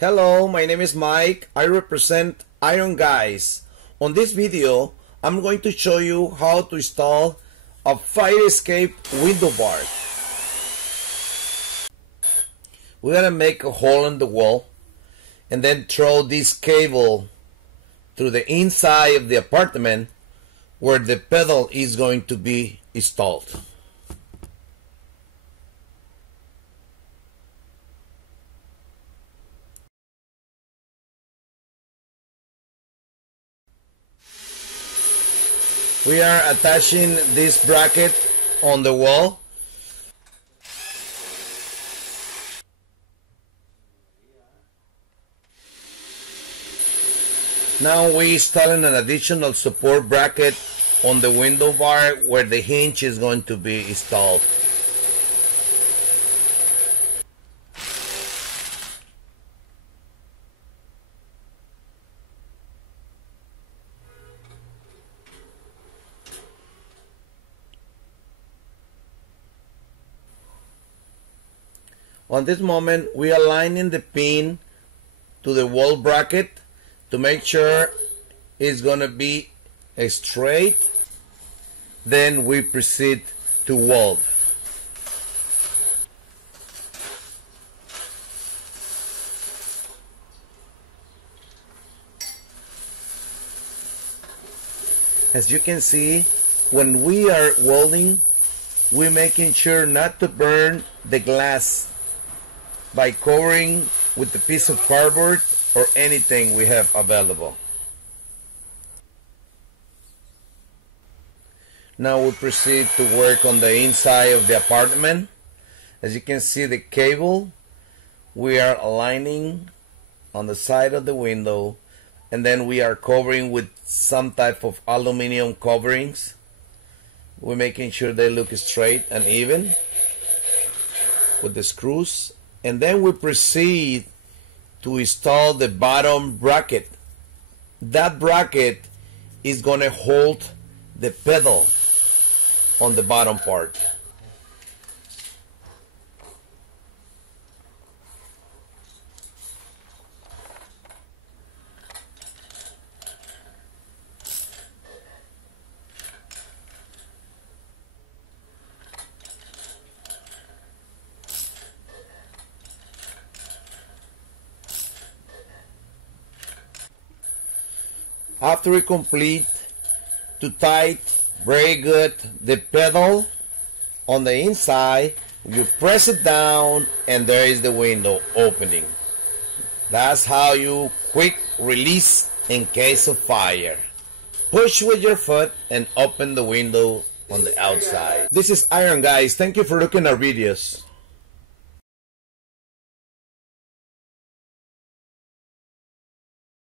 Hello, my name is Mike. I represent Iron Guys. On this video, I'm going to show you how to install a fire escape window bar. We're gonna make a hole in the wall and then throw this cable through the inside of the apartment where the pedal is going to be installed. We are attaching this bracket on the wall. Now we're installing an additional support bracket on the window bar where the hinge is going to be installed. On this moment, we are aligning the pin to the wall bracket to make sure it's going to be straight. Then we proceed to weld. As you can see, when we are welding, we're making sure not to burn the glass by covering with a piece of cardboard or anything we have available. Now we proceed to work on the inside of the apartment. As you can see, the cable we are aligning on the side of the window, and then we are covering with some type of aluminum coverings. We're making sure they look straight and even with the screws. And then we proceed to install the bottom bracket. That bracket is going to hold the pedal on the bottom part. After we complete to tight very good the pedal on the inside, you press it down and there is the window opening. That's how you quick release in case of fire. Push with your foot and open the window on the outside. This is Iron Guys. Thank you for looking at our videos.